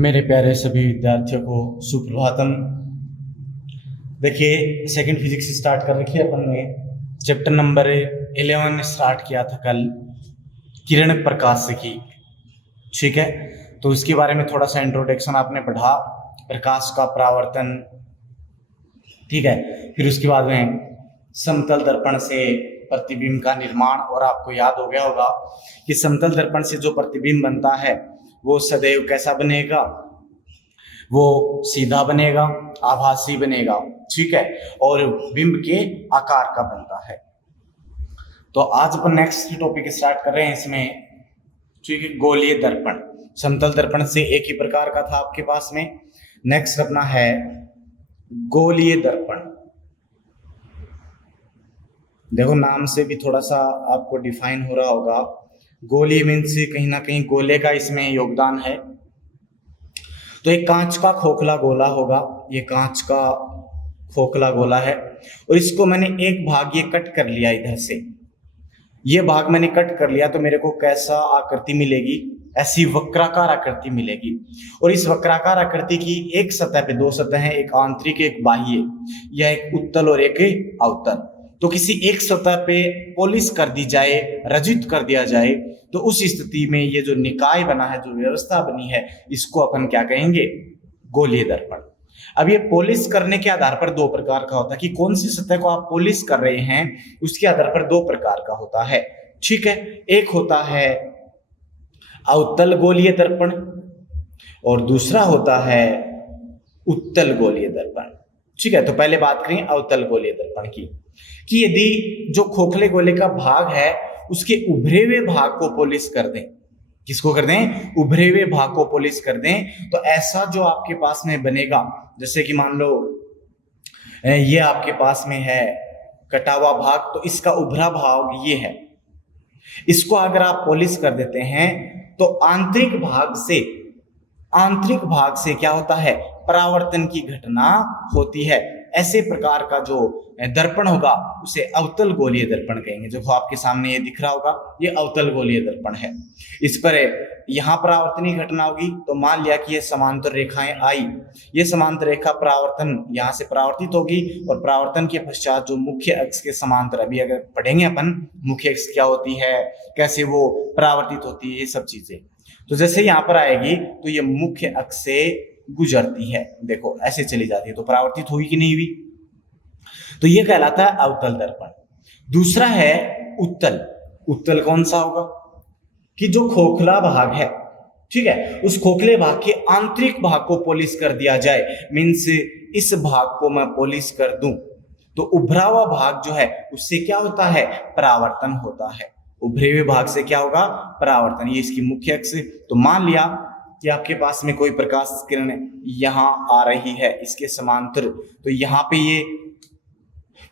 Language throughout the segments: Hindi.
मेरे प्यारे सभी विद्यार्थियों को सुप्रभातम। देखिए, सेकंड फिजिक्स स्टार्ट कर रखी है अपन ने। चैप्टर नंबर 11 स्टार्ट किया था कल, किरण प्रकाशिकी। ठीक है, तो इसके बारे में थोड़ा सा इंट्रोडक्शन आपने पढ़ा, प्रकाश का परावर्तन। ठीक है, फिर उसके बाद में समतल दर्पण से प्रतिबिंब का निर्माण। और आपको याद हो गया होगा कि समतल दर्पण से जो प्रतिबिंब बनता है वो सदैव कैसा बनेगा, वो सीधा बनेगा, आभासी बनेगा। ठीक है, और बिंब के आकार का बनता है। तो आज अपन नेक्स्ट टॉपिक स्टार्ट कर रहे हैं इसमें। ठीक है, गोलीय दर्पण। समतल दर्पण से एक ही प्रकार का था आपके पास में। नेक्स्ट अपना है गोलीय दर्पण। देखो, नाम से भी थोड़ा सा आपको डिफाइन हो रहा होगा। गोलीय मीन्स कहीं ना कहीं गोले का इसमें योगदान है। तो एक कांच का खोखला गोला होगा, ये कांच का खोखला गोला है, और इसको मैंने एक भाग ये कट कर लिया इधर से। ये भाग मैंने कट कर लिया तो मेरे को कैसा आकृति मिलेगी, ऐसी वक्राकार आकृति मिलेगी। और इस वक्राकार आकृति की एक सतह पे दो सतह हैं, एक आंतरिक एक बाह्य, यह एक उत्तल और एक अवतल। तो किसी एक सतह पे पॉलिश कर दी जाए, रजित कर दिया जाए, तो उस स्थिति में ये जो निकाय बना है, जो व्यवस्था बनी है, इसको अपन क्या कहेंगे, गोलीय दर्पण। अब ये पॉलिश करने के आधार पर दो प्रकार का होता है कि कौन सी सतह को आप पॉलिश कर रहे हैं, उसके आधार पर दो प्रकार का होता है। ठीक है, एक होता है अवतल गोलीय दर्पण और दूसरा होता है उत्तल गोलीय दर्पण। ठीक है, तो पहले बात करें अवतल गोलीय दर्पण की, कि यदि जो खोखले गोले का भाग है उसके उभरे हुए भाग को पॉलिश कर दें। किसको कर दें? उभरे हुए भाग को पॉलिश कर दें, तो ऐसा जो आपके पास में बनेगा, जैसे कि मान लो ये आपके पास में है कटा हुआ भाग, तो इसका उभरा भाग ये है। इसको अगर आप पॉलिश कर देते हैं तो आंतरिक भाग से क्या होता है, परावर्तन की घटना होती है। ऐसे प्रकार का जो दर्पण होगा उसे अवतल गोलीय दर्पण कहेंगे। जो आपके सामने ये दिख रहा होगा, ये अवतल गोलीय दर्पण है। इस पर यहाँ परावर्तनीय घटना होगी, तो मान लिया कि ये समांतर रेखाएं आई, ये समांतर रेखा परावर्तन यहाँ से परावर्तित होगी, और परावर्तन के पश्चात जो मुख्य अक्ष के समांतर, अभी अगर पढ़ेंगे अपन मुख्य अक्ष क्या होती है, कैसे वो परावर्तित होती है, ये सब चीजें। तो जैसे यहाँ पर आएगी तो ये मुख्य अक्ष से गुजरती है, देखो ऐसे चली जाती है, तो परावर्तित हुई कि नहीं हुई, तो ये कहलाता है अवतल दर्पण। दूसरा है उत्तल। उत्तल कौन सा होगा, कि जो खोखला भाग है, ठीक है, उस खोखले भाग के आंतरिक भाग को पॉलिश कर दिया जाए। मीन्स इस भाग को मैं पॉलिश कर दूं तो उभरा हुआ भाग जो है उससे क्या होता है, परावर्तन होता है। उभरे हुए भाग से क्या होगा, परावर्तन। ये इसकी मुख्य अक्ष। तो मान लिया कि आपके पास में कोई प्रकाश किरण यहां आ रही है इसके समांतर, तो यहाँ पे ये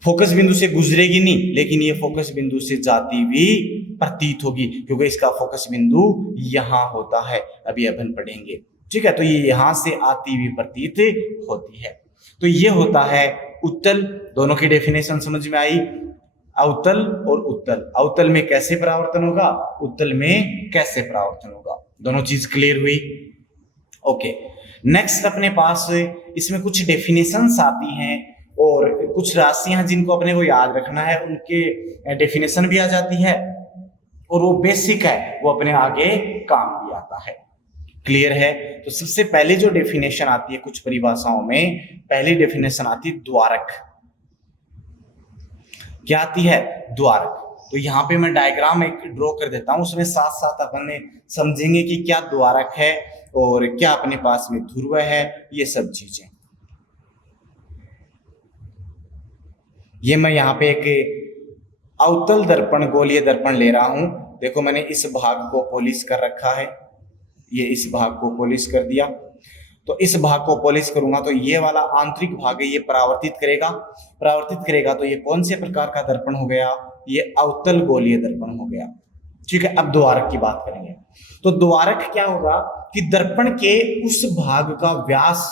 फोकस बिंदु से गुजरेगी नहीं, लेकिन ये फोकस बिंदु से जाती हुई प्रतीत होगी, क्योंकि इसका फोकस बिंदु यहां होता है। अभी अपन पढ़ेंगे। ठीक है, तो ये यहां से आती हुई प्रतीत होती है। तो ये होता है उत्तल। दोनों की डेफिनेशन समझ में आई, अवतल और उत्तल। अवतल में कैसे परावर्तन होगा, उत्तल में कैसे परावर्तन होगा, दोनों चीज क्लियर हुई। ओके, नेक्स्ट अपने पास इसमें कुछ डेफिनेशंस आती हैं और कुछ राशियां जिनको अपने को याद रखना है, उनके डेफिनेशन भी आ जाती है, और वो बेसिक है, वो अपने आगे काम भी आता है। क्लियर है? तो सबसे पहले जो डेफिनेशन आती है कुछ परिभाषाओं में, पहली डेफिनेशन आती है द्वारक। क्या आती है? द्वारक। तो यहाँ पे मैं डायग्राम एक ड्रॉ कर देता हूं, उसमें साथ साथ अपन समझेंगे कि क्या द्वारक है और क्या अपने पास में ध्रुव है, ये सब चीजें। ये मैं यहाँ पे एक अवतल दर्पण गोलीय दर्पण ले रहा हूं। देखो, मैंने इस भाग को पॉलिश कर रखा है, ये इस भाग को पॉलिश कर दिया। तो इस भाग को पॉलिश करूंगा तो ये वाला आंतरिक भाग है, ये परावर्तित करेगा। तो ये कौन से प्रकार का दर्पण हो गया, ये अवतल गोलीय दर्पण हो गया। ठीक है, अब द्वारक की बात करेंगे। तो द्वारक क्या होगा कि दर्पण के उस भाग का व्यास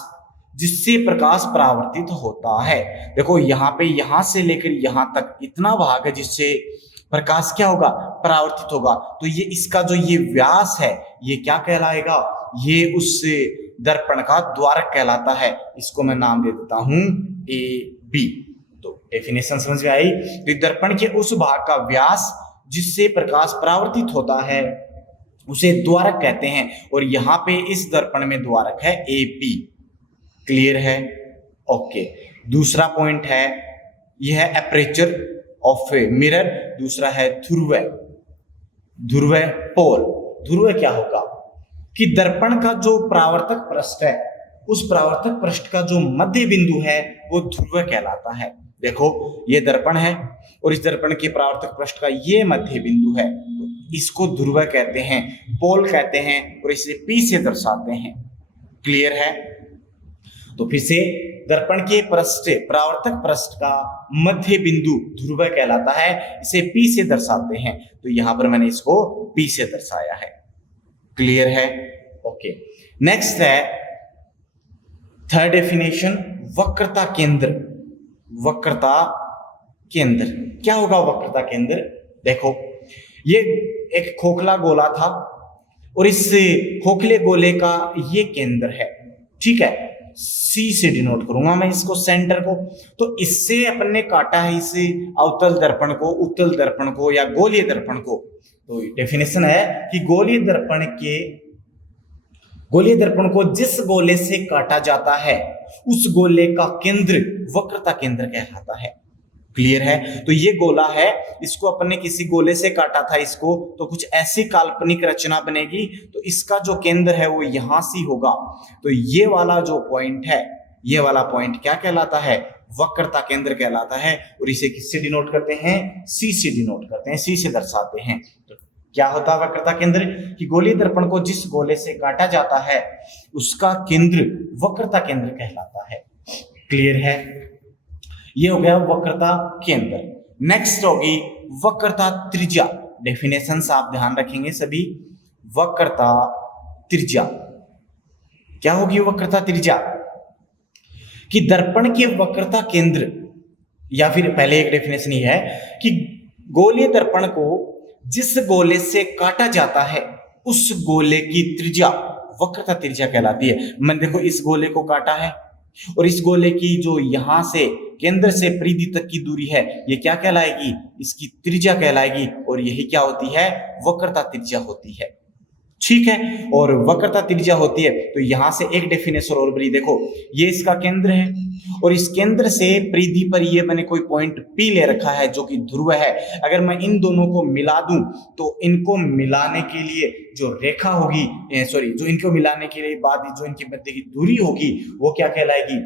जिससे प्रकाश परावर्तित होता है। देखो, यहाँ पे यहां से लेकर यहां तक इतना भाग है जिससे प्रकाश क्या होगा, परावर्तित होगा। तो ये इसका जो ये व्यास है, ये क्या कहलाएगा, ये उस दर्पण का द्वारक कहलाता है। इसको मैं नाम दे देता हूं ए बी। तो डेफिनेशन समझ में आई। तो दर्पण के उस भाग का व्यास जिससे प्रकाश परावर्तित होता है उसे द्वारक कहते हैं, और यहां पे इस दर्पण में द्वारक है ए बी। क्लियर है? ओके। दूसरा पॉइंट है, यह है एपरेचर ऑफ ए मिरर। दूसरा है ध्रुव। ध्रुव पोल। ध्रुव क्या होगा कि दर्पण का जो परावर्तक पृष्ठ है, उस परावर्तक पृष्ठ का जो मध्य बिंदु है वो ध्रुव कहलाता है। देखो ये दर्पण है और इस दर्पण के परावर्तक पृष्ठ का ये मध्य बिंदु है, तो इसको ध्रुव कहते हैं, पोल कहते हैं, और इसे P से दर्शाते हैं। क्लियर है? तो फिर से दर्पण के पृष्ठ, परावर्तक पृष्ठ का मध्य बिंदु ध्रुव कहलाता है, इसे P से दर्शाते हैं। तो यहां पर मैंने इसको P से दर्शाया है। क्लियर है? ओके। नेक्स्ट है थर्ड डेफिनेशन, वक्रता केंद्र। वक्रता केंद्र क्या होगा? वक्रता केंद्र देखो, ये एक खोखला गोला था और इस खोखले गोले का ये केंद्र है। ठीक है, सी से डिनोट करूंगा मैं इसको, सेंटर को। तो इससे अपन ने काटा है इस अवतल दर्पण को, उत्तल दर्पण को या गोलीय दर्पण को। तो डेफिनेशन है कि गोलीय दर्पण को जिस गोले से काटा जाता है उस गोले का केंद्र वक्रता केंद्र कहलाता है। क्लियर है? तो ये गोला है, इसको अपन ने किसी गोले से काटा था इसको, तो कुछ ऐसी काल्पनिक रचना बनेगी। तो इसका जो केंद्र है वो यहां से होगा। तो ये वाला जो पॉइंट है, ये वाला पॉइंट क्या कहलाता है? वक्रता केंद्र कहलाता है। और इसे किससे डिनोट करते हैं? सी से डिनोट करते हैं, सी से दर्शाते हैं। तो क्या होता है वक्रता केंद्र? कि गोलीय दर्पण को जिस गोले से काटा जाता है उसका केंद्र वक्रता केंद्र कहलाता है। क्लियर है? ये हो गया वक्रता केंद्र। नेक्स्ट होगी वक्रता त्रिज्या। डेफिनेशंस आप ध्यान रखेंगे सभी। वक्रता त्रिज्या क्या होगी? वक्रता त्रिज्या कि दर्पण के वक्रता केंद्र, या फिर पहले एक डेफिनेशन ये है कि गोलीय दर्पण को जिस गोले से काटा जाता है उस गोले की त्रिज्या वक्रता त्रिज्या कहलाती है। मैंने देखो इस गोले को काटा है और इस गोले की जो यहां से केंद्र से परिधि तक की दूरी है, ये क्या कहलाएगी? इसकी त्रिज्या कहलाएगी। और यही क्या होती है? वक्रता त्रिज्या होती है। ठीक है, और वक्रता त्रिज्या होती है। तो यहां से एक डेफिनेशन और बड़ी, देखो ये इसका केंद्र है और इस केंद्र से परिधि पर ये मैंने कोई पॉइंट P ले रखा है जो कि ध्रुव है। अगर मैं इन दोनों को मिला दूं तो इनको मिलाने के लिए जो रेखा होगी, जो इनको मिलाने के लिए बाद जो इनके मध्य की दूरी होगी वो क्या कहलाएगी?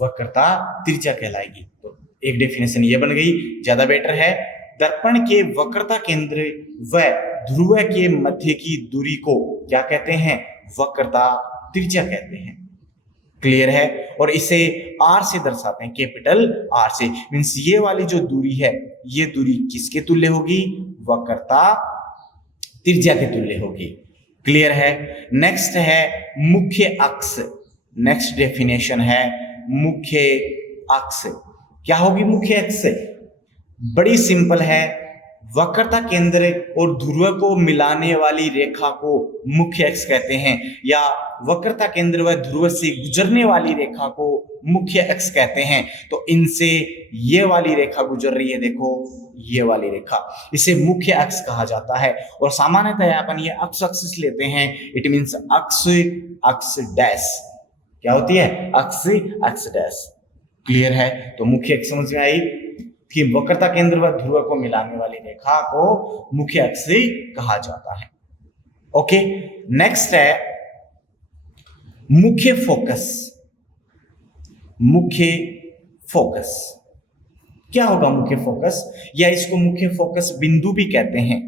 वक्रता त्रिज्या कहलाएगी। तो एक डेफिनेशन ये बन गई, ज्यादा बेटर है। दर्पण के वक्रता केंद्र व ध्रुव के मध्य की दूरी को क्या कहते हैं? वक्रता त्रिज्या कहते हैं। क्लियर है? और इसे R से दर्शाते हैं, कैपिटल R से। मींस ये वाली जो दूरी है, ये दूरी किसके तुल्य होगी? वक्रता त्रिज्या के तुल्य होगी। क्लियर है? नेक्स्ट है मुख्य अक्ष। नेक्स्ट डेफिनेशन है मुख्य अक्ष। क्या होगी मुख्य अक्ष? बड़ी सिंपल है, वक्रता केंद्र और ध्रुव को मिलाने वाली रेखा को मुख्य अक्ष कहते हैं, या वक्रता केंद्र व ध्रुव से गुजरने वाली रेखा को मुख्य अक्ष कहते हैं। तो इनसे ये वाली रेखा गुजर रही है, देखो ये वाली रेखा, इसे मुख्य अक्ष कहा जाता है। और सामान्यतः अपन ये अक्ष एक्सिस लेते हैं, इट मींस अक्ष अक्ष डैश। क्या होती है? अक्ष अक्ष डैश। क्लियर है? तो मुख्य अक्ष समझ में आई कि वक्रता केंद्र व ध्रुव को मिलाने वाली रेखा को मुख्य अक्ष कहा जाता है। ओके, नेक्स्ट है मुख्य फोकस। मुख्य फोकस क्या होगा? मुख्य फोकस, या इसको मुख्य फोकस बिंदु भी कहते हैं।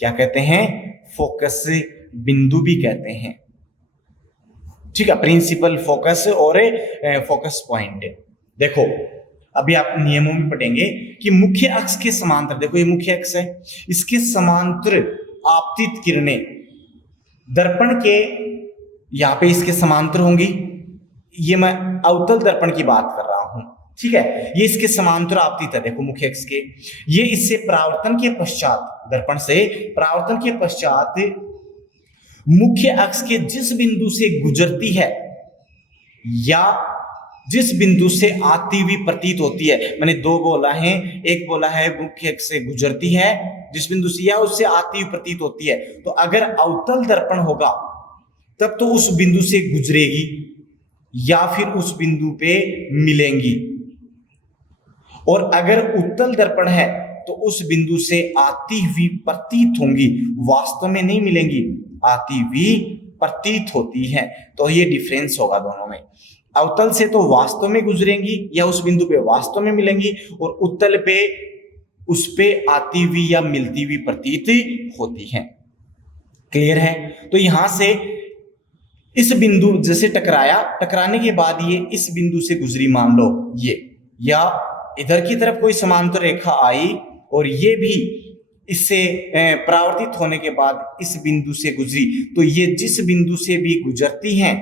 क्या कहते हैं? फोकस बिंदु भी कहते हैं। ठीक है, प्रिंसिपल फोकस और फोकस पॉइंट। देखो अभी आप नियमों में पढ़ेंगे कि मुख्य अक्ष के समांतर, देखो ये मुख्य अक्ष है, इसके समांतर आपतित किरणें दर्पण के, यहां पे इसके समांतर होंगी। ये मैं अवतल दर्पण की बात कर रहा हूं। ठीक है, ये इसके समांतर आपतित है, देखो मुख्य अक्ष के। ये इससे परावर्तन के पश्चात, दर्पण से परावर्तन के पश्चात मुख्य अक्ष के जिस बिंदु से गुजरती है या जिस बिंदु से आती हुई प्रतीत होती है, मैंने दो बोला है, एक बोला है मुख्य अक्ष से गुजरती है जिस बिंदु से या उससे आती हुई प्रतीत होती है, तो अगर अवतल दर्पण होगा तब तो उस बिंदु से गुजरेगी या फिर उस बिंदु पे मिलेंगी, और अगर उत्तल दर्पण है तो उस बिंदु से आती हुई प्रतीत होंगी, वास्तव में नहीं मिलेंगी, आती हुई प्रतीत होती हैं। तो ये डिफरेंस होगा दोनों में, अवतल से तो वास्तव में गुजरेंगी या उस बिंदु पे वास्तव में मिलेंगी, और उत्तल पे उस पे आती हुई या मिलती हुई प्रतीत होती हैं। क्लियर है? तो यहां से इस बिंदु जैसे टकराने के बाद ये इस बिंदु से गुजरी, मान लो ये, या इधर की तरफ कोई समांतर रेखा आई और ये भी इससे परावर्तित होने के बाद इस बिंदु से गुजरी, तो ये जिस बिंदु से भी गुजरती हैं,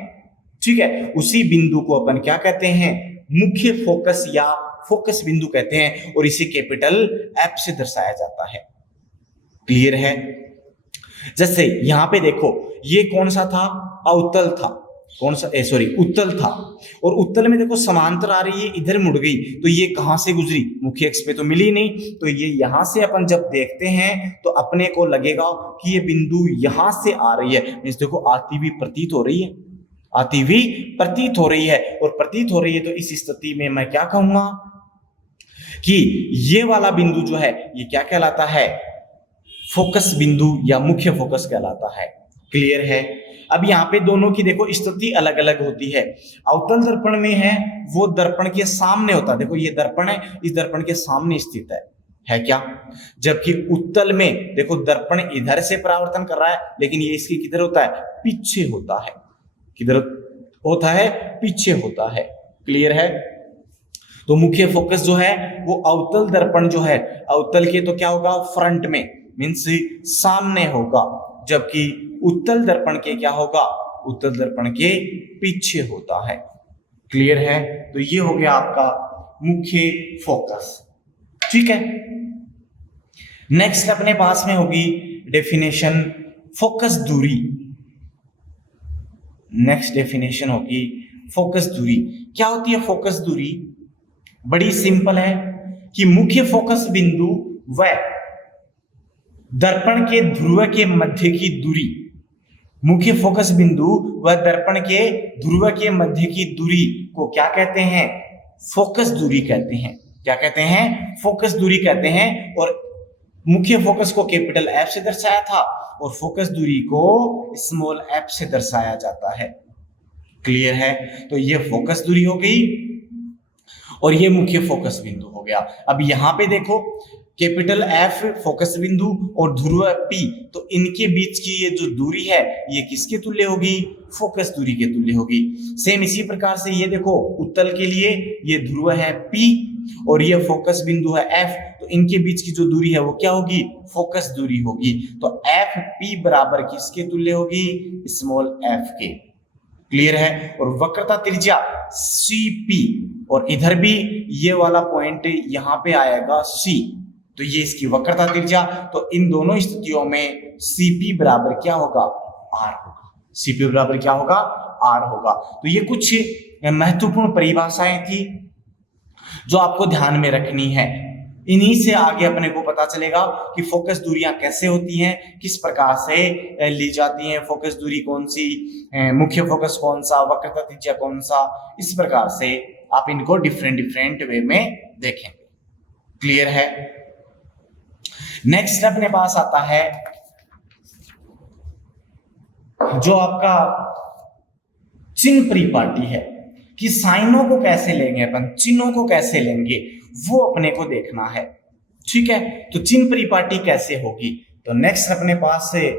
ठीक है, उसी बिंदु को अपन क्या कहते हैं, मुख्य फोकस या फोकस बिंदु कहते हैं, और इसे कैपिटल एफ से दर्शाया जाता है। क्लियर है? जैसे यहां पे देखो, ये कौन सा था, अवतल था, कौन सा उत्तल था, और उत्तल में देखो समांतर आ रही है, इधर मुड़ गई, तो ये कहां से गुजरी, मुख्य अक्ष पे तो मिली नहीं, तो ये यहां से अपन जब देखते हैं तो अपने को लगेगा कि ये बिंदु यहां से आ रही है, मींस देखो आती हुई प्रतीत हो रही है, आती हुई प्रतीत हो रही है, और प्रतीत हो रही है, तो इस स्थिति में मैं क्या कहूंगा कि ये वाला बिंदु जो है ये क्या कहलाता है, फोकस बिंदु या मुख्य फोकस कहलाता है। क्लियर है? अब यहाँ पे दोनों की देखो स्थिति अलग अलग होती है। अवतल दर्पण में है वो दर्पण के सामने होता है, देखो ये दर्पण है, इस दर्पण के सामने स्थित है क्या? जबकि उत्तल में देखो दर्पण इधर से परावर्तन कर रहा है, लेकिन ये इसकी किधर होता है, पीछे होता है, किधर होता है, पीछे होता है। क्लियर है? तो मुख्य फोकस जो है वो अवतल दर्पण जो है, अवतल के तो क्या होगा, फ्रंट में, मीन्स सामने होगा, जबकि उत्तल दर्पण के क्या होगा, उत्तल दर्पण के पीछे होता है। क्लियर है? तो ये हो गया आपका मुख्य फोकस। ठीक है, नेक्स्ट अपने पास में होगी डेफिनेशन फोकस दूरी। नेक्स्ट डेफिनेशन होगी फोकस दूरी। क्या होती है फोकस दूरी? बड़ी सिंपल है कि मुख्य फोकस बिंदु व दर्पण के ध्रुव के मध्य की दूरी, मुख्य फोकस बिंदु व दर्पण के ध्रुव के मध्य की दूरी को क्या कहते हैं, फोकस दूरी कहते हैं। क्या कहते हैं? फोकस दूरी कहते हैं। और मुख्य फोकस को कैपिटल एफ से दर्शाया था और फोकस दूरी को स्मॉल एफ से दर्शाया जाता है। क्लियर है? तो ये फोकस दूरी हो गई और ये मुख्य फोकस बिंदु हो गया। अब यहां पे देखो कैपिटल एफ फोकस बिंदु और ध्रुव पी, तो इनके बीच की ये जो दूरी है ये किसके तुल्य होगी? फोकस दूरी के तुल्य होगी। सेम इसी प्रकार से ये देखो उत्तल के लिए ये ध्रुव है पी और ये फोकस बिंदु है एफ, तो इनके बीच की जो दूरी है वो क्या होगी? फोकस दूरी होगी। तो एफ पी बराबर किसके तुल्य होगी? स्मॉल एफ के। क्लियर है? और वक्रता त्रिज्या सी पी, और इधर भी ये वाला पॉइंट यहां पे आएगा सी, तो ये इसकी वक्रता त्रिज्या। तो इन दोनों स्थितियों में सीपी बराबर क्या होगा? आर होगा। सीपी बराबर क्या होगा? आर होगा। तो ये कुछ महत्वपूर्ण परिभाषाएं थी जो आपको ध्यान में रखनी है। इन्हीं से आगे अपने को पता चलेगा कि फोकस दूरियां कैसे होती हैं, किस प्रकार से ली जाती हैं, फोकस दूरी कौन सी, मुख्य फोकस कौन सा, वक्रता त्रिज्या कौन सा, इस प्रकार से आप इनको डिफरेंट वे में देखेंगे। क्लियर है? नेक्स्ट अपने पास आता है जो आपका चिन्ह परिपाटी है, कि साइनों को कैसे लेंगे अपन, चिन्हों को कैसे लेंगे, वो अपने को देखना है। ठीक है, तो चिन्ह परिपाटी कैसे होगी? तो नेक्स्ट अपने पास से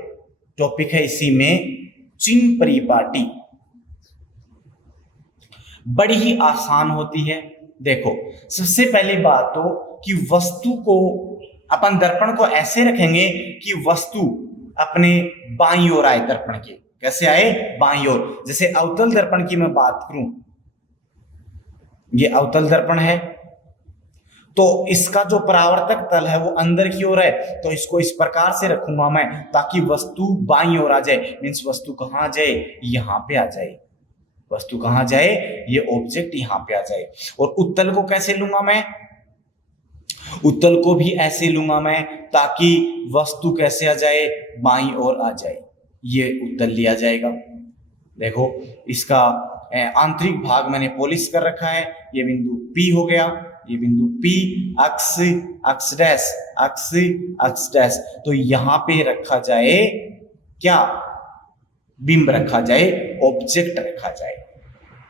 टॉपिक है इसी में चिन्ह परिपाटी। बड़ी ही आसान होती है। देखो सबसे पहली बात तो कि वस्तु को अपन दर्पण को ऐसे रखेंगे कि वस्तु अपने बाईं ओर आए दर्पण के। कैसे आए? बाईं ओर। जैसे अवतल दर्पण की मैं बात करूं, ये अवतल दर्पण है, तो इसका जो परावर्तक तल है वो अंदर की ओर है, तो इसको इस प्रकार से रखूंगा मैं ताकि वस्तु बाईं ओर आ जाए। मीन्स वस्तु कहाँ आ जाए, यहाँ पे आ जाए। वस्तु कहाँ जाए, ये ऑब्जेक्ट यहाँ पे आ जाए। और उत्तल को कैसे लूंगा मैं, उत्तल को भी ऐसे लूंगा मैं ताकि वस्तु कैसे आ जाए, बाईं ओर आ जाए। ये उत्तल लिया जाएगा। देखो इसका आंतरिक भाग मैंने पॉलिश कर रखा है। ये बिंदु P हो गया, ये बिंदु P, अक्ष अक्ष डैश, अक्ष अक्ष डैश। तो यहां पे रखा जाए क्या, बिंब रखा जाए, ऑब्जेक्ट रखा जाए।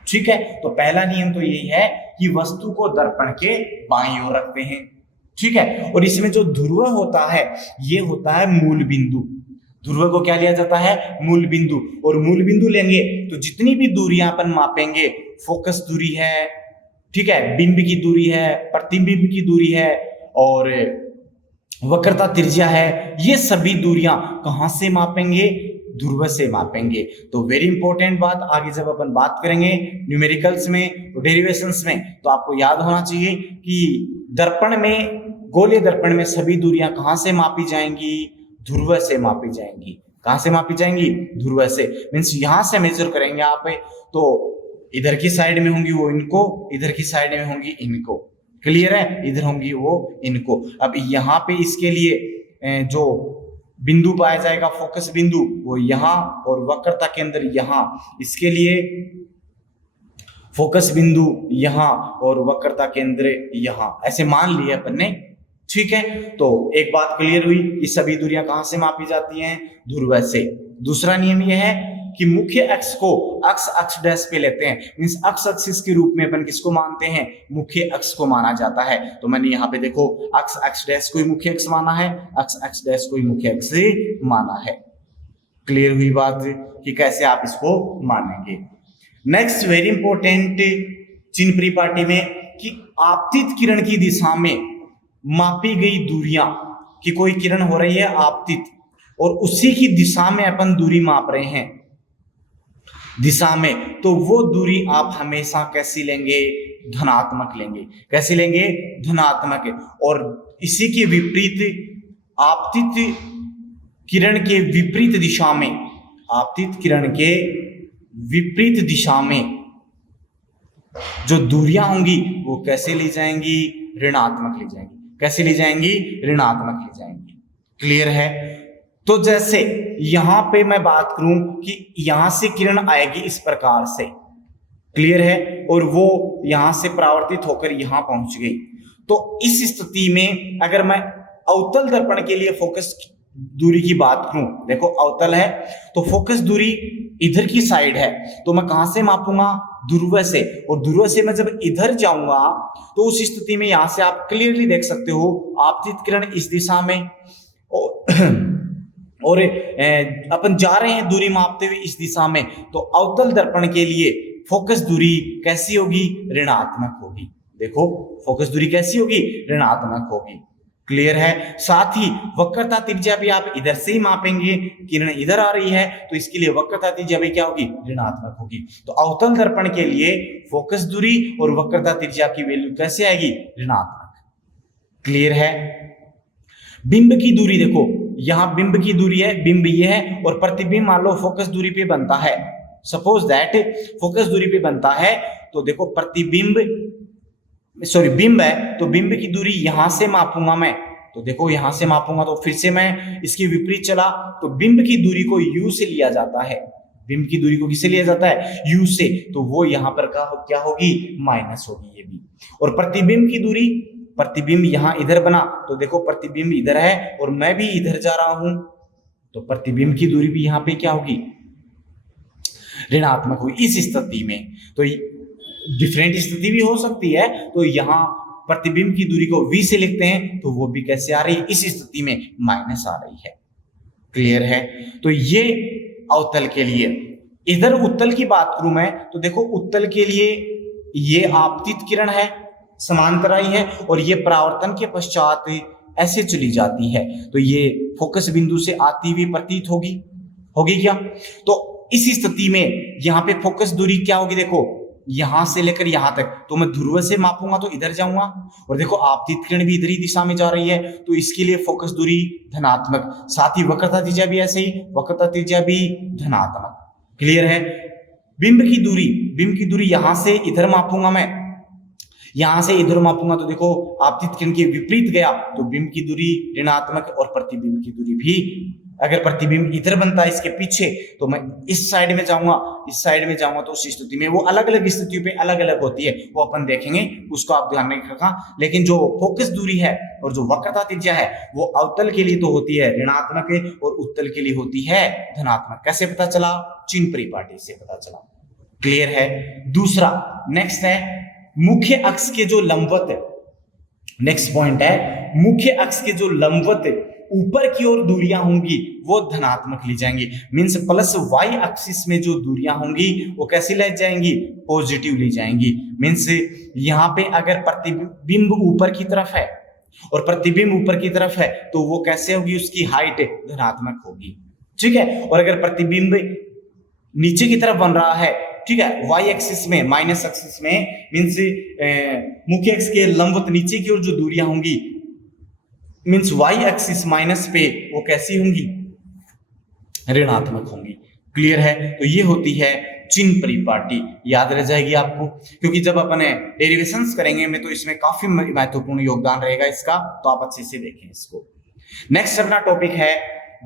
ठीक है, तो पहला नियम तो यही है कि वस्तु को दर्पण के बाईं ओर रखते हैं। ठीक है, और इसमें जो ध्रुव होता है ये होता है मूल बिंदु। ध्रुव को क्या लिया जाता है, मूल बिंदु। और मूल बिंदु लेंगे तो जितनी भी दूरियां अपन मापेंगे, फोकस दूरी है, ठीक है, बिंब की दूरी है, प्रतिबिंब की दूरी है और वक्रता त्रिज्या है, ये सभी दूरियां कहां से मापेंगे, ध्रुव से मापेंगे। तो वेरी इंपॉर्टेंट बात, आगे जब अपन बात करेंगे न्यूमेरिकल्स में, डेरिवेशंस में, तो आपको याद होना चाहिए कि दर्पण में, गोलीय दर्पण में सभी दूरियां कहां से मापी जाएंगी, ध्रुव से मापी जाएंगी। कहां से मापी जाएंगी, ध्रुव से। मीन्स यहां से मेजर करेंगे आप, तो इधर की साइड में होंगी वो इनको, इधर की साइड में होंगी इनको। क्लियर है, इधर होंगी वो इनको। अब यहाँ पे इसके लिए जो बिंदु पाया जाएगा, फोकस बिंदु, वो यहाँ, और वक्रता के अंदर यहाँ, इसके लिए फोकस बिंदु यहाँ और वक्रता केंद्र यहाँ, ऐसे मान लिए अपन ने। ठीक है, तो एक बात क्लियर हुई कि सभी दूरियां कहां से मापी जाती हैं, ध्रुव से। दूसरा नियम यह है कि मुख्य अक्ष को अक्ष अक्ष डैश पे लेते हैं। मींस अक्ष एक्सिस के रूप में अपन किसको मानते हैं, मुख्य अक्ष को माना जाता है। तो मैंने यहाँ पे देखो अक्ष अक्ष डैश को ही मुख्य अक्ष माना है, अक्ष अक्ष डैश को ही मुख्य अक्ष माना है। क्लियर हुई बात कि कैसे आप इसको मानेंगे। नेक्स्ट वेरी इंपॉर्टेंट चिन्ह परिपाटी में कि आपतित किरण की दिशा में मापी गई दूरियां, कि कोई किरण हो रही है आपतित और उसी की दिशा में अपन दूरी माप रहे हैं, दिशा में, तो वो दूरी आप हमेशा कैसी लेंगे, धनात्मक लेंगे। कैसी लेंगे, धनात्मक। और इसी के विपरीत आपतित किरण के विपरीत दिशा में, आपतित किरण के विपरीत दिशा में जो दूरियां होंगी वो कैसे ली जाएंगी, ऋणात्मक ली जाएंगी। कैसे ली जाएंगी, ऋणात्मक ली जाएंगी। क्लियर है। तो जैसे यहां पे मैं बात करूं कि यहां से किरण आएगी इस प्रकार से, क्लियर है, और वो यहां से परावर्तित होकर यहां पहुंच गई। तो इस स्थिति में अगर मैं अवतल दर्पण के लिए फोकस दूरी की बात करूं, देखो अवतल है तो फोकस दूरी इधर की साइड है, तो मैं कहां से मापूंगा, ध्रुव से। और ध्रुव से मैं जब इधर जाऊंगा तो उस स्थिति में यहां से आप क्लियरली देख सकते हो आपतित किरण इस दिशा में और अपन जा रहे हैं दूरी मापते हुए इस दिशा में। तो अवतल दर्पण के लिए फोकस दूरी कैसी होगी, ऋणात्मक होगी। देखो फोकस दूरी कैसी होगी, ऋणात्मक होगी। क्लियर है। साथ ही वक्रता त्रिज्या भी आप इधर से ही मापेंगे, किरण इधर आ रही है तो इसके लिए वक्रता त्रिज्या भी क्या होगी, ऋणात्मक होगी। तो अवतल दर्पण के लिए फोकस दूरी और वक्रता त्रिज्या की वैल्यू कैसे आएगी, ऋणात्मक। क्लियर है। बिंब की दूरी देखो, यहां बिंब की दूरी है, बिंब ये है और प्रतिबिंब मान लो फोकस दूरी पे बनता है, सपोज दैट फोकस दूरी पे बनता है, तो देखो प्रतिबिंब बिंब है तो बिंब की दूरी यहां से मापूंगा मैं, तो देखो यहां से मापूंगा तो फिर से मैं इसके विपरीत चला तो बिंब की दूरी को u से लिया जाता है। बिंब की दूरी को किससे लिया जाता है, u से, तो वो यहां पर क्या होगी, माइनस होगी ये भी। और प्रतिबिंब की दूरी, प्रतिबिंब यहां इधर बना तो देखो प्रतिबिंब इधर है और मैं भी इधर जा रहा हूं, तो प्रतिबिंब की दूरी भी यहां पे क्या होगी, ऋणात्मक हुई इस स्थिति में। तो डिफरेंट स्थिति भी हो सकती है, तो यहां प्रतिबिंब की दूरी को v से लिखते हैं तो वो भी कैसे आ रही है, इस स्थिति में माइनस आ रही है। क्लियर है। तो ये अवतल के लिए। इधर उत्तल की बात करूं मैं तो देखो उत्तल के लिए ये आपतित किरण है, समांतर आई है और ये परावर्तन के पश्चात ऐसे चली जाती है, तो ये फोकस बिंदु से आती हुई प्रतीत होगी क्या। तो इस स्थिति में यहाँ पे फोकस दूरी क्या होगी, देखो यहां से लेकर यहां तक, तो मैं ध्रुव से मापूंगा तो इधर जाऊंगा, और देखो आपतित किरण भी इधर ही दिशा में जा रही है, तो इसके लिए फोकस दूरी धनात्मक, साथ ही वक्रता त्रिज्या भी ऐसे ही, वक्रता त्रिज्या भी धनात्मक। क्लियर है। बिंब की दूरी यहां से इधर मापूंगा मैं, यहां से इधर मापूंगा तो देखो आपतित किरण के विपरीत गया, तो बिंब की दूरी ऋणात्मक, और प्रतिबिंब की दूरी भी, अगर प्रतिबिंब इधर बनता है इसके पीछे, तो मैं इस साइड में जाऊंगा, इस साइड में जाऊंगा, तो उस स्थिति में वो अलग अलग स्थितियों पे अलग अलग होती है, वो अपन देखेंगे, उसको आप ध्यान में रखना। लेकिन जो फोकस दूरी है और जो वक्रता त्रिज्या है वो अवतल के लिए तो होती है ऋणात्मक और उत्तल के लिए होती है धनात्मक। कैसे पता चला? चिन्ह परिपाटी से पता चला। क्लियर है। दूसरा नेक्स्ट है मुख्य अक्ष के जो लंबवत, नेक्स्ट पॉइंट है मुख्य अक्ष के जो लंबवत ऊपर की ओर दूरियां होंगी वो धनात्मक ली जाएंगी। मींस प्लस वाई एक्सिस में जो दूरियां होंगी वो कैसी ली जाएंगी? पॉजिटिव ली जाएंगी। मींस यहां पे अगर प्रतिबिंब ऊपर की तरफ है और प्रतिबिंब ऊपर की तरफ है तो वो कैसे होगी? उसकी हाइट धनात्मक होगी। ठीक है। और अगर प्रतिबिंब नीचे की तरफ बन रहा है, ठीक है, वाई एक्सिस में, माइनस एक्सिस में, मींस मुख्य अक्ष के लंबवत नीचे की ओर जो दूरियां होंगी, मींस वाई एक्सिस माइनस पे, वो कैसी होंगी? ऋणात्मक होंगी। क्लियर है। तो ये होती है चिन्ह परिपाटी, याद रह जाएगी आपको, क्योंकि जब अपन डेरिवेशंस करेंगे में तो इसमें काफी महत्वपूर्ण योगदान रहेगा इसका, तो आप अच्छे से देखें इसको। नेक्स्ट अपना टॉपिक है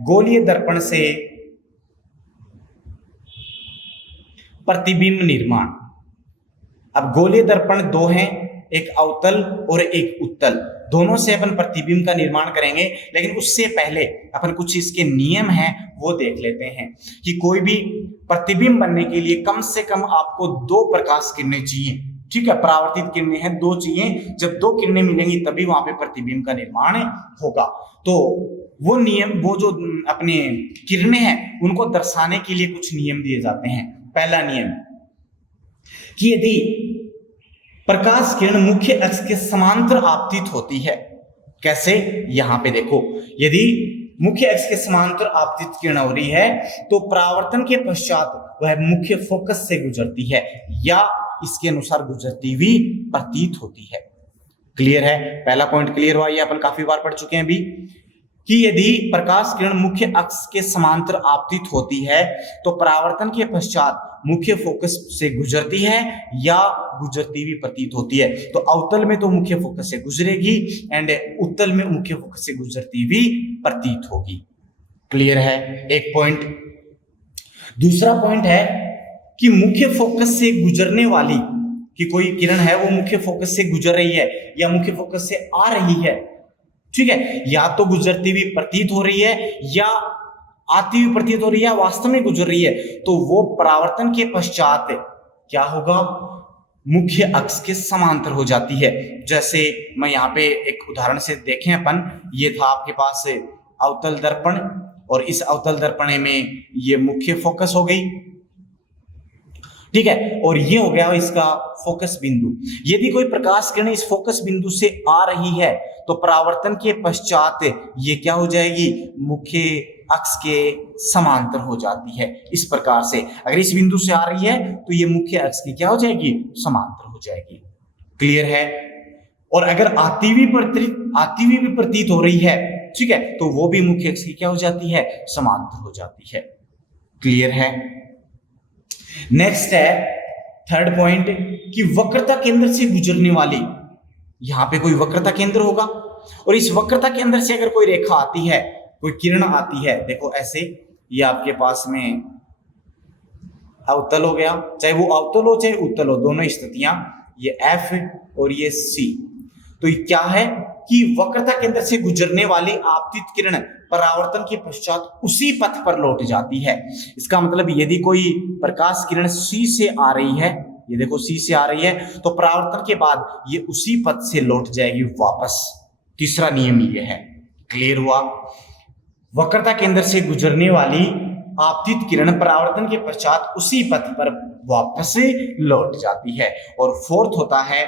गोलीय दर्पण से प्रतिबिंब निर्माण। अब गोलीय दर्पण दो हैं, एक अवतल और एक उत्तल, दोनों से अपन प्रतिबिंब का निर्माण करेंगे। लेकिन उससे पहले अपन कुछ इसके नियम हैं वो देख लेते हैं कि कोई भी प्रतिबिंब बनने के लिए कम से कम आपको 2 प्रकाश किरणें चाहिए। ठीक है, परावर्तित किरणें हैं 2 चाहिए। जब 2 किरणें मिलेंगी तभी वहां पे प्रतिबिंब का निर्माण होगा। तो वो नियम, वो जो अपने किरणें हैं उनको दर्शाने के लिए कुछ नियम दिए जाते हैं। पहला नियम कि यदि प्रकाश किरण मुख्य अक्ष के समांतर आपतित होती है, कैसे? यहां पे देखो, यदि मुख्य अक्ष के समांतर आपतित किरण हो रही है तो परावर्तन के पश्चात वह मुख्य फोकस से गुजरती है या इसके अनुसार गुजरती हुई प्रतीत होती है। क्लियर है। पहला पॉइंट क्लियर हुआ, ये अपन काफी बार पढ़ चुके हैं अभी, कि यदि प्रकाश किरण मुख्य अक्ष के समांतर आपतित होती है तो परावर्तन के पश्चात मुख्य फोकस से गुजरती है या गुजरती हुई प्रतीत होती है। तो अवतल में तो मुख्य फोकस से गुजरेगी एंड उत्तल में मुख्य फोकस से गुजरती हुई प्रतीत होगी। क्लियर है, एक पॉइंट। दूसरा पॉइंट है कि मुख्य फोकस से गुजरने वाली, कि कोई किरण है वो मुख्य फोकस से गुजर रही है या मुख्य फोकस से आ रही है, ठीक है, या तो गुजरती हुई प्रतीत हो रही है या आती हुई प्रतीत हो रही है, वास्तव में गुजर रही है, तो वो परावर्तन के पश्चात क्या होगा? मुख्य अक्ष के समांतर हो जाती है। जैसे मैं यहाँ पे एक उदाहरण से देखें अपन, ये था आपके पास अवतल दर्पण और इस अवतल दर्पण में ये मुख्य फोकस हो गई, ठीक है, और ये हो गया इसका फोकस बिंदु। यदि कोई प्रकाश किरण इस फोकस बिंदु से आ रही है तो परावर्तन के पश्चात ये क्या हो जाएगी? मुख्य अक्ष के समांतर हो जाती है। इस प्रकार से अगर इस बिंदु से आ रही है तो ये मुख्य अक्ष की क्या हो जाएगी? समांतर हो जाएगी। क्लियर है। और अगर आती हुई भी प्रतीत हो रही है, ठीक है, तो वो भी मुख्य अक्ष की क्या हो जाती है? समांतर हो जाती है। क्लियर है। नेक्स्ट है थर्ड पॉइंट कि वक्रता केंद्र से गुजरने वाली, यहां पे कोई वक्रता केंद्र होगा और इस वक्रता केंद्र से अगर कोई रेखा आती है, कोई किरण आती है, देखो ऐसे, ये आपके पास में अवतल हो गया, चाहे वो अवतल हो चाहे उत्तल हो, दोनों स्थितियां, ये F और ये C। तो ये क्या है कि वक्रता केंद्र से गुजरने वाली आपतित किरण परावर्तन के पश्चात उसी पथ पर लौट जाती है। इसका मतलब यदि कोई प्रकाश किरण C से आ रही है, ये देखो C से आ रही है, तो परावर्तन के बाद ये उसी पथ से लौट जाएगी वापस। तीसरा नियम ये है। क्लियर हुआ। वक्रता केंद्र से गुजरने वाली आपतित किरण परावर्तन के पश्चात उसी पथ पर वापस लौट जाती है। और फोर्थ होता है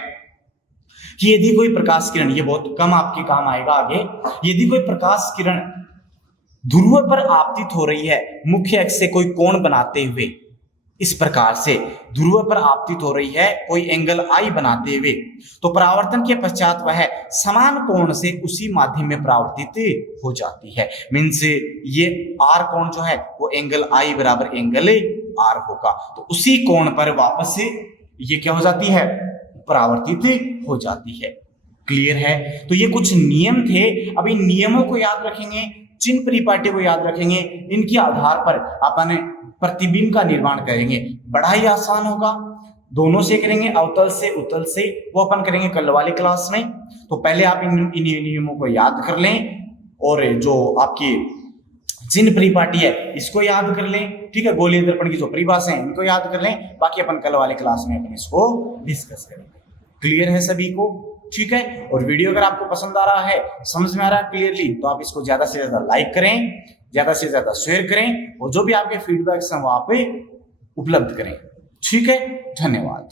कि यदि कोई प्रकाश किरण, ये बहुत कम आपके काम आएगा आगे, यदि कोई प्रकाश किरण ध्रुव पर आपतित हो रही है मुख्य अक्ष से कोई कोण बनाते हुए, इस प्रकार से ध्रुव पर आपतित हो रही है कोई एंगल आई बनाते हुए, तो परावर्तन के पश्चात वह समान कोण से उसी माध्यम में परावर्तित हो जाती है। मीन्स ये आर कोण जो है वो एंगल आई बराबर एंगल आर होगा, तो उसी कोण पर वापस से ये क्या हो जाती है, परावर्तित हो जाती है। क्लियर है? तो ये कुछ नियम थे। अब इन नियमों को याद रखेंगे, चिन्ह परिपाटी को याद रखेंगे, इनके आधार पर अपन प्रतिबिंब का निर्माण करेंगे। बड़ा ही आसान होगा, दोनों से करेंगे, अवतल से उत्तल से, वो अपन करेंगे कल वाली क्लास में। तो पहले आप इन नियमों को याद कर लें, और जो आपकी चिन्ह परिपाटी है इसको याद कर लें, ठीक है। गोलीय दर्पण की जो परिभाषा है इनको याद कर लें, बाकी अपन कल वाले क्लास में अपन इसको डिस्कस करेंगे। क्लियर है सभी को? ठीक है। और वीडियो अगर आपको पसंद आ रहा है, समझ में आ रहा है क्लियरली, तो आप इसको ज्यादा से ज्यादा लाइक करें, ज्यादा से ज्यादा शेयर करें, और जो भी आपके फीडबैक्स हैं वो आप उपलब्ध करें। ठीक है, धन्यवाद।